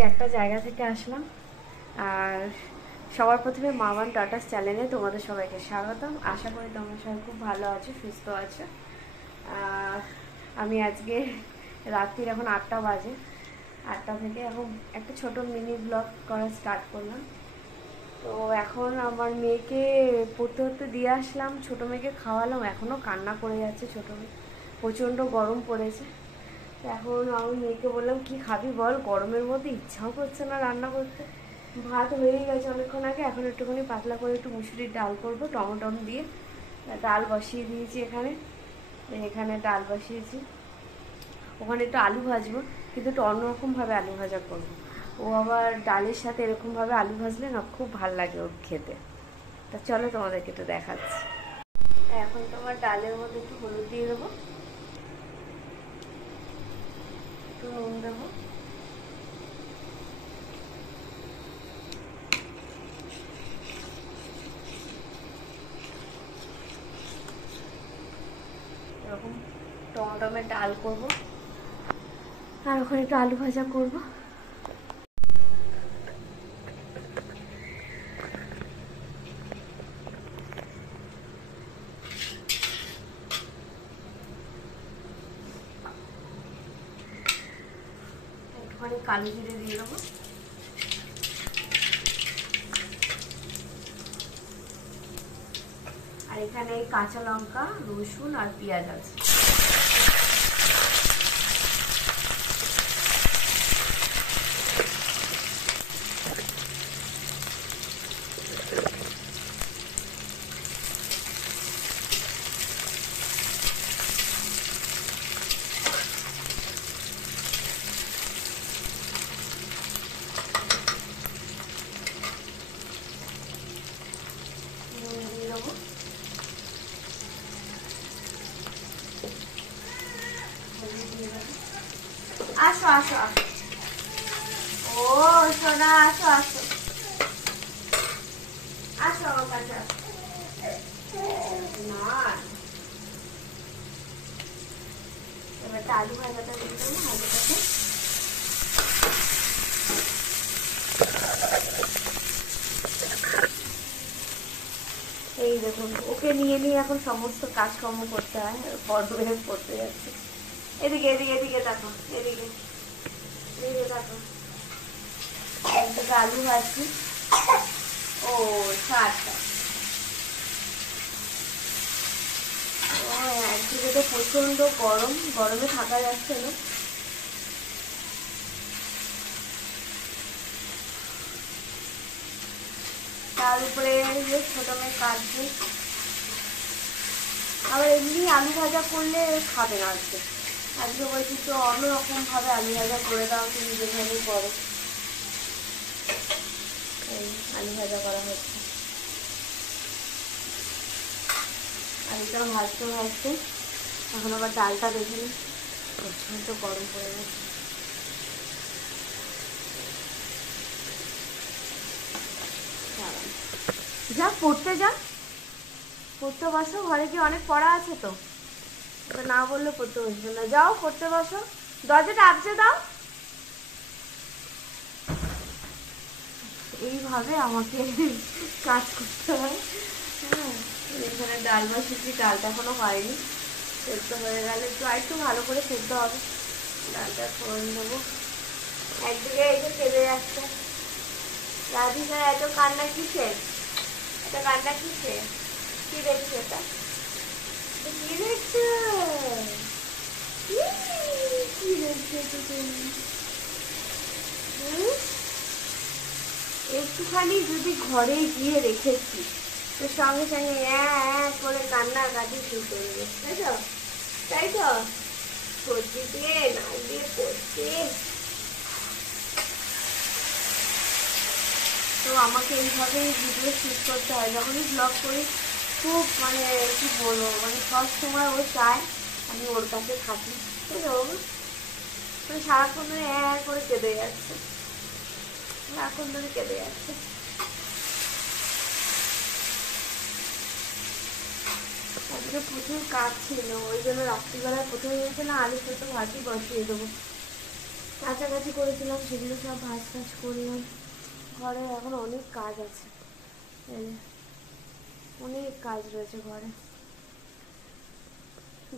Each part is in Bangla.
আজকে একটা জায়গা থেকে আসলাম। আর সবার প্রথমে মামান টাটাস চ্যানেলে তোমাদের সবাইকে স্বাগতম। আশা করি তোমরা সবাই খুব ভালো আছো, সুস্থ আছো। আমি আজকে রাত্রির এখন 8টা বাজে। 8টা থেকে এখন একটা ছোট মিনি ব্লগ করা স্টার্ট করলাম। তো এখন আমার মেয়েকে পড়তে দিয়ে আসলাম, ছোটো মেয়েকে খাওয়ালাম, এখনও কান্না করে যাচ্ছে ছোটো মেয়ে, প্রচণ্ড গরম পড়েছে। এখন আমি মেয়েকে বললাম কি খাবি বল, গরমের মধ্যে ইচ্ছাও করছে না রান্না করতে। ভাত হয়েই গেছে অনেকক্ষণ আগে, এখন একটুখানি পাতলা করে একটু মুসুরির ডাল করবো টমেটো দিয়ে। ডাল বসিয়ে দিয়েছি, এখানে ডাল বসিয়েছি। ওখানে একটু আলু ভাজবো, কিন্তু একটু অন্যরকমভাবে আলু ভাজা করবো। ও আবার ডালের সাথে এরকমভাবে আলু ভাজলে না খুব ভাল লাগে ওর খেতে। তা চলো তোমাদেরকে একটু দেখাচ্ছি। এখন তোমার ডালের মধ্যে একটু হলুদ দিয়ে দেবো, একটু নুন দেবো, এরকম টমেটোমের ডাল করবো, আর ওখানে একটু আলু ভাজা করবো। একটুখানি কালো জিরে দিয়ে দেবো, আর এখানে কাঁচা লঙ্কা, রসুন আর পেঁয়াজ আছে। আসো আসো আসো, ও সোনা আসো আসো আসো আমার কাছে আসো। না এবার আলু ভাজাটা দিয়ে দেবো, আলুটাকে এই দেখুন ওকে নিয়ে নিয়ে এখন সমস্ত কাজকর্ম করতে হয়, বড় হয়ে পড়তে যাচ্ছে। এদিকে এদিকে এদিকে দেখো, এদিকে এদিকে দেখো, একদিকে আলু ভাজছি। ও সারটা ও একদিকে তো প্রচন্ড গরম, গরমে থাকা যাচ্ছে না। তার উপরে ছোট মেয়ে কাটছে, আবার এমনি আলু ভাজা করলে খাবে না। আজকে বলছি তো অন্যরকম ভাবে আলু ভাজা করে দাও, তুমি যেভাবে করো। এই আলু ভাজা করা হচ্ছে, আলুটা ভাজতে ভাজতে এখন আবার ডালটা দেখে নিই, প্রচন্ড গরম পড়ে গেছে। যা পড়তে যা, পড়তে বসো, ঘরে কি অনেক পড়া আছে তো, না বললে পড়তে বসবে না। যাও পড়তে বসো, দরজাটা আটকে দাও। এইভাবে আমাকে কাজ করতে হয়। হ্যাঁ, এখানে ডাল বসিয়েছি, ডালটা এখনো হয়নি, সেদ্ধ হয়ে গেলে একটু আরেকটু ভালো করে সেদ্ধ হবে। ডালটা ফোড়ন দেবো। একদিকে এই যে কেঁদে যাচ্ছে রাধিকা, এত কান্না কিসের, এত কান্না কিসের, কি দেখছো এটা, কি দেখছো, কি দেখছো তুমি? একটুখানি যদি ঘরে গিয়ে রেখেছি তো সঙ্গে সঙ্গে করে কান্নাকাটি শুরু করবে, তাই তো, তাই তো, সর্দি দিয়ে নাক দিয়ে পড়ছে। তো আমাকে এইভাবেই ভিডিও শুট করতে হয় যখনই ব্লগ করি। খুব মানে কি বলবো, মানে সব সময় ও চায় আমি ওর কাছে থাকি, ঠিক আছে, মানে সারাক্ষণ ধরে করে কেঁদে যাচ্ছে, সারাক্ষণ ধরে কেঁদে যাচ্ছে। আজকে প্রচুর কাজ ছিল, ওই জন্য রাত্রিবেলায় প্রথমে ভেবেছিলাম আলু সেদ্ধ ভাজি বসিয়ে দেবো, কাছাকাছি করেছিলাম, সেগুলো সব ভাজ টাজ করলাম। ঘরে এখন অনেক কাজ আছে, অনেক কাজ রয়েছে ঘরে।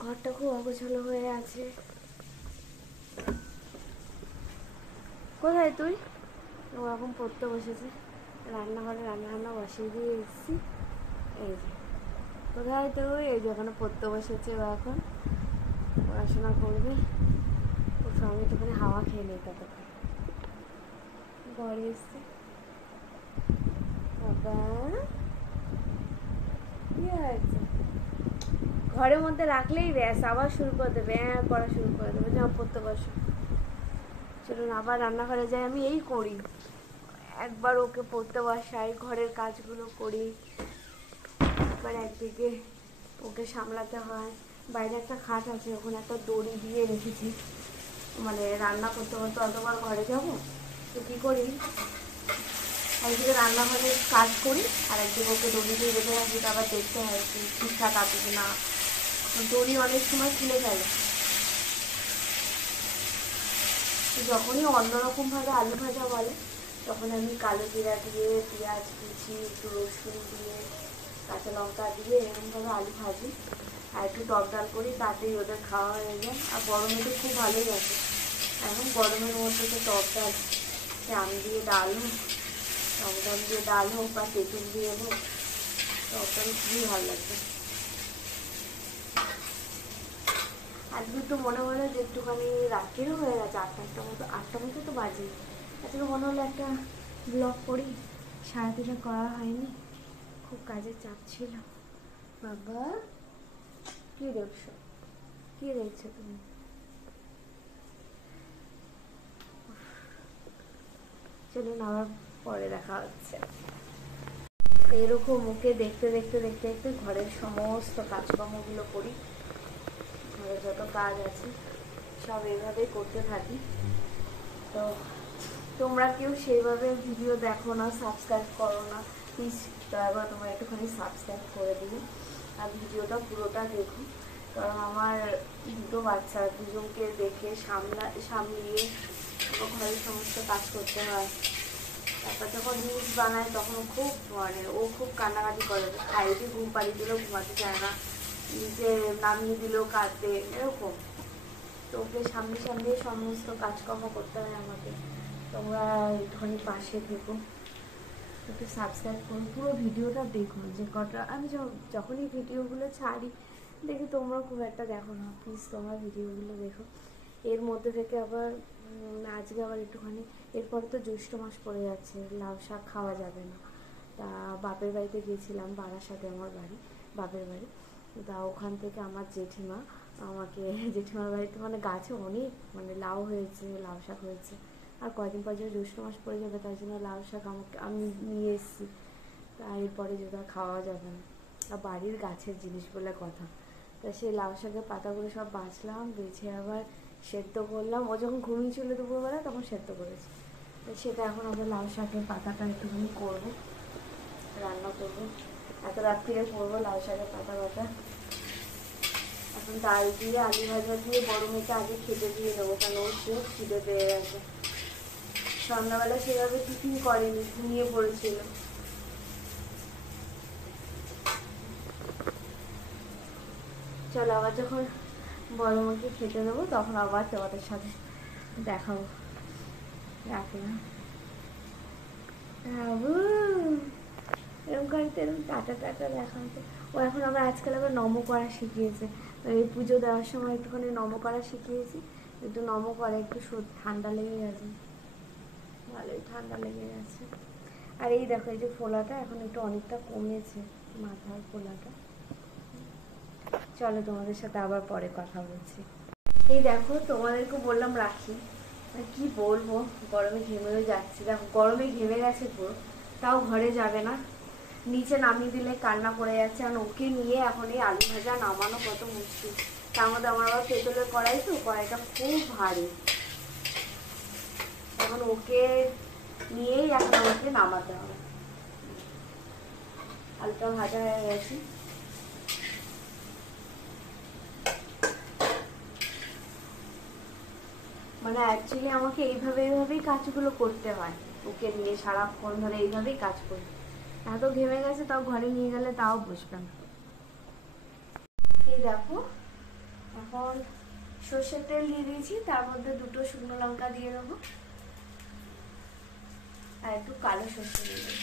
ঘরটা খুব অগোছালো হয়ে আছে। কোথায় তুই? ও এখন পড়তে বসেছে। রান্নাঘরে রান্না বসিয়ে দিয়ে এসেছি। এই যে কোথায় তুই? এই যে ওখানে পড়তে বসেছে ও, এখন পড়াশোনা করবে। ওর সঙ্গে একটুখানি হাওয়া খেয়ে নেই ততক্ষণ। ঘরে এসছে বাবা, কি হয়েছে? ঘরের মধ্যে রাখলেই ব্যাস আবার শুরু করে দেবে, পড়া শুরু করে দেবে। যাও পড়তে বসো। চলুন আবার রান্নাঘরে যাই। আমি এই করি, একবার ওকে পড়তে বসাই, ঘরের কাজগুলো করি, একবার একদিকে ওকে সামলাতে হয়। বাইরে একটা খাট আছে, ওখানে একটা দড়ি দিয়ে রেখেছি, মানে রান্না করতে করতে অতবার ঘরে যাব তো কী করি, একদিকে রান্নাঘরের কাজ করি আর একদিকে ওকে দড়ি দিয়ে রেখে রাখি। আবার দেখতে হয় কি ঠিকঠাক আছে কি না, দড়ি অনেক সময় খুলে গেলে। যখনই অন্যরকমভাবে আলু ভাজা বলে তখন আমি কালো জিরা দিয়ে, পেঁয়াজ কুচি, একটু রসুন দিয়ে, কাঁচা লঙ্কা দিয়ে এরকমভাবে আলু ভাজি আর একটু টক ডাল করি, তাতেই ওদের খাওয়া হয়ে যায়। আর গরমে তো খুব ভালোই আছে। এখন গরমের মধ্যে তো টক ডাল, আম দিয়ে ডাল হোক, টক ডাল দিয়ে ডাল হোক বা তেঁতুল দিয়ে হোক, টক ডাল খুবই ভালো লাগবে। আজকে তো মনে হলো যে একটুখানি রাত্রিরও হয়ে গেছে, 8টা মতো তো বাজে। আজকে মনে হলো একটা ব্লগ করি, সারাদিনে করা হয়নি, খুব কাজের চাপ ছিল। বাবা কি দেখছো, কি দেখছো তুমি? চলুন আবার পরে দেখা হচ্ছে। এরকম ওকে দেখতে দেখতে দেখতে দেখতে ঘরের সমস্ত কাজকর্মগুলো করি। ঘরে যত কাজ আছে সব এইভাবেই করতে থাকি। তো তোমরা কেউ সেইভাবে ভিডিও দেখো না, সাবস্ক্রাইব করো না, প্লিজ দয়া করে তোমরা একটুখানি সাবস্ক্রাইব করে দিও আর ভিডিওটা পুরোটা দেখো। কারণ আমার দুটো বাচ্চা, দুজনকে দেখে সামলিয়ে ঘরের সমস্ত কাজ করতে হয়। তারপর যখন রিলস বানায় তখন খুব মানে ও খুব কান্নাকাটি করে, খাইতে ঘুম পাড়িয়ে দিলেও ঘুমাতে চায় না, নিজে নামিয়ে দিলেও কাঁদবে, এরকম। তো ওকে সামনে সমস্ত কাজকর্ম করতে হয় আমাকে। তোমরা একটুখানি পাশে থেকো, একটু সাবস্ক্রাইব করুন, পুরো ভিডিওটা দেখুন। যে কটা আমি যখনই ভিডিওগুলো ছাড়ি দেখি তোমরা খুব একটা দেখো না, প্লিজ তোমরা ভিডিওগুলো দেখো। এর মধ্যে থেকে আবার আজকে আবার একটুখানি, এরপর তো জ্যৈষ্ঠ মাস পড়ে যাচ্ছে, লাউ শাক খাওয়া যাবে না। তা বাপের বাড়িতে গিয়েছিলাম, বারাসাতে আমার বাড়ি, বাপের বাড়ি। তা ওখান থেকে আমার জেঠিমা আমাকে, জেঠিমার বাড়িতে মানে গাছে অনেক মানে লাউ হয়েছে, লাউ শাক হয়েছে। আর কয়েকদিন পর যে জ্যৈষ্ঠ মাস পড়ে যাবে তাই জন্য লাউ শাক আমি নিয়ে এসেছি। তা এরপরে যেটা খাওয়া যাবে না, আর বাড়ির গাছের জিনিস বলে কথা। তা সেই লাউ শাকের পাতাগুলো সব বাছলাম, বেছে আবার সেদ্ধ করলাম। ও যখন ঘুমিয়েছিল দুপুরবেলা তখন সেদ্ধ করেছি। তো সেটা এখন আবার লাউ শাকের পাতাটা একটুখানি করবো, রান্না করবো। এত রাত্রিরে করবো লাউ শাকের পাতা বাটা। এখন ডাল দিয়ে আলু ভাজা দিয়ে বড় মেয়েকে আগে খেতে দিয়ে নেবো, কারণ ওর খুব খিদে পেয়ে গেছে। সন্ধ্যাবেলা সেভাবে টিফিন করেনি, ঘুমিয়ে পড়েছিল। চলো আবার যখন বড় মেয়েকে খেতে দেবো তখন আবার তোমাদের সাথে দেখাবো। রাখলাম। এরকম করে এরকম টাটা টাটা দেখাতে। ও এখন আবার আজকাল আবার নম করা শিখিয়েছে। এই পুজো দেওয়ার সময় একটুখানি নম করা শিখিয়েছি, একটু নম করে, একটু ঠান্ডা লেগে গেছে, ভালোই ঠান্ডা লেগে গেছে। আর এই দেখো এই যে ফোলাটা এখন একটু অনেকটা কমেছে, মাথার ফোলাটা। চলো তোমাদের সাথে আবার পরে কথা বলছি। এই দেখো তোমাদেরকে বললাম রাখি, কি বলবো, গরমে ঘেমেও যাচ্ছে। দেখো গরমে ঘেমে গেছে পুরো, তাও ঘরে যাবে না, নিচে নামিয়ে দিলে কান্না পড়ে যাচ্ছে। আর ওকে নিয়ে এখন এই আলু ভাজা নামানো কত মুশকিল। তার মধ্যে আমার আবার পেতলের কড়াই, তো কড়াইটা খুব ভারী। এখন ওকে নিয়েই এখন আমাকে নামাতে হবে। আলুটা ভাজা হয়ে গেছে। মানে অ্যাকচুয়ালি আমাকে এইভাবেই কাজগুলো করতে হয়, ওকে নিয়ে সারাক্ষণ ধরে এইভাবেই কাজ করি। এত ঘেমে গেছে, তাও ঘরে নিয়ে গেলে তাও বুঝবে না। এই দেখো, এখন সর্ষের তেল দিয়ে দিয়েছি, তার মধ্যে 2টো শুকনো লঙ্কা দিয়ে দেবো আর একটু কালো সর্ষে দিয়ে দেবো।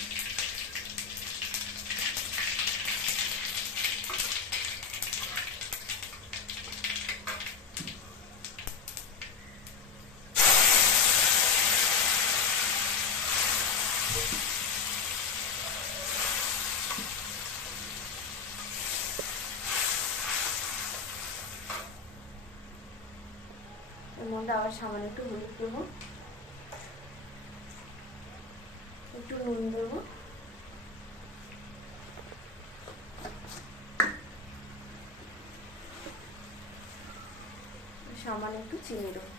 এর মধ্যে আবার সামান্য একটু হলুদ দেবো, একটু নুন দেবো, সামান্য একটু চিনি দেবো।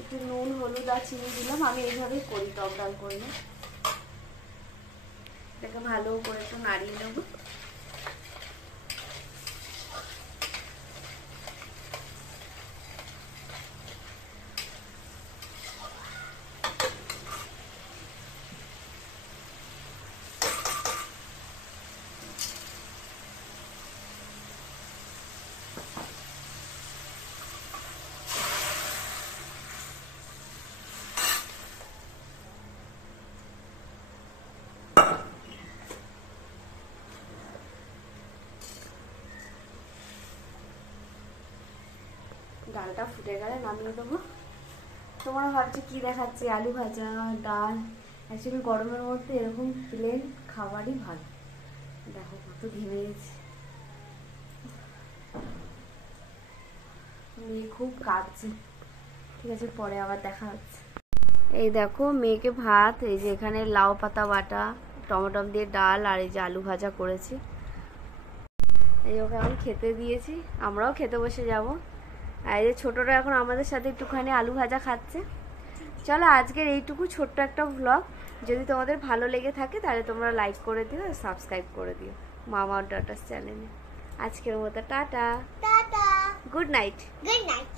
একটু নুন, হলুদ আর চিনি দিলাম। আমি এইভাবেই করি টক ডাল করলে। এটাকে ভালো করে একটু নাড়িয়ে নেবো। ডালটা ফুটে গেলে নামিয়ে দেবো। তোমরা ভাবছি কি দেখাচ্ছে, আলু ভাজা, ডাল। অ্যাকচুয়ালি গরমের মধ্যে এরকম প্লেন খাবারই ভালো। দেখো কত ঘেমে গেছে, মেয়ে খুব কাঁদছে। ঠিক আছে, পরে আবার দেখা হচ্ছে। এই দেখো মেয়েকে ভাত, এই যে এখানে লাউ পাতা বাটা, টমেটম দিয়ে ডাল, আর এই যে আলু ভাজা করেছি, এই ওকে এখন খেতে দিয়েছি। আমরাও খেতে বসে যাব। আর এই যে ছোটরা এখন আমাদের সাথে একটুখানি আলু ভাজা খাচ্ছে। চলো আজকের এইটুকু ছোট্ট একটা ভ্লগ। যদি তোমাদের ভালো লেগে থাকে তাহলে তোমরা লাইক করে দিও আর সাবস্ক্রাইব করে দিও মামা আর ডটার্স চ্যানেলে। আজকের মতো tata, tata, good night, good night.